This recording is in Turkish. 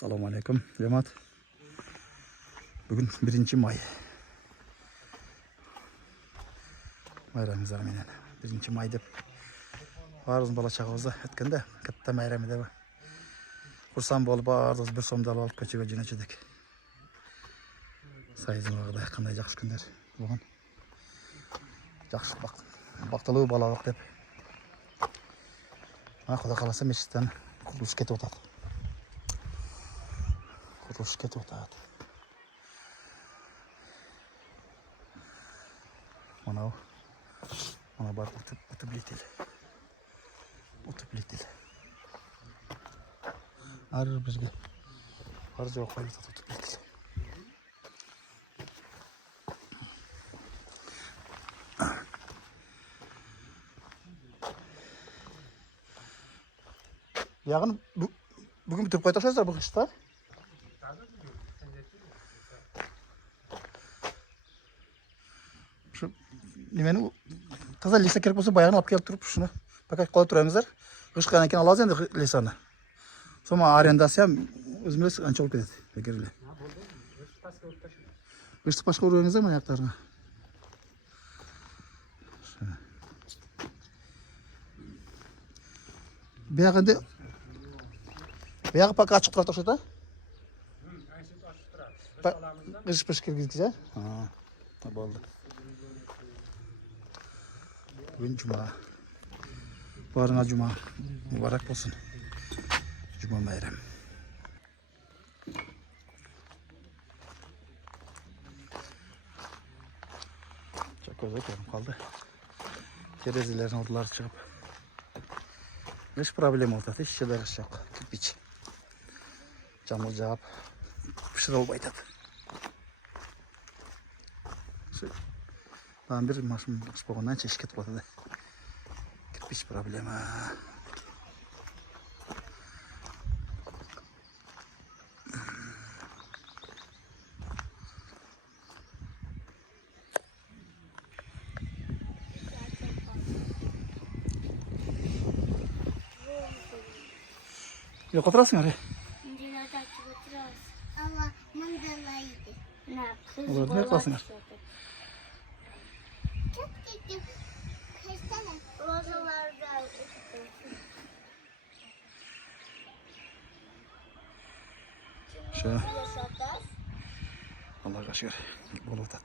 Assalamu alaikum cemaat. Bugün 1. May. Bayramı zaminen 1. May deb barımız bala çağımızda etkende katta bayramı deb kursam bolup barımız bir somda alıp köçüge jo'nachidik. Sayızımızda qanday yaxshi kunlar bo'lgan. Yaxshi vaqtli balaliq deb. Xudo qalasa meshitdan qurilish ketyapti. Qurilish ketyapti. Mana bar o'tib letil. Har bizga har joy qo'yib o'tib letil. Yağın bugün bitirip koyacaklar bu kışta. Şu nimeni taza lise kerek olsa bayağını alıp gelip durup şunu fakat kola turamızlar. Kış kaynarken alacağız yani lisanı. Sonra arendasyon özümüz anca olup gidiyor. Bekirli. Kışta başka uğrayınızlar mı ayaklarına? Beyağında Beyağı pak açık tarafta şurada. Kış pışkır gideceğiz. Tabi oldu. Bugün cuma. Barına cuma. Mübarek olsun. Cuma bayram. Çok güzel kaldı. Kerezilerin orduları çıkıp. Hiç problem oldu. Hiç şeyler yok. Kirpiç. Camı cevap pişiril baytadı. Ben bir maşım spoğundan çeşket oladı. Kirpiç problemi. Yok oturasın oraya. Ama mandalaydı. Olur ne yapasınlar? Çok küçük. Kaçsana. Rozalarda. Şöyle. Allah aşkına. Bol otat.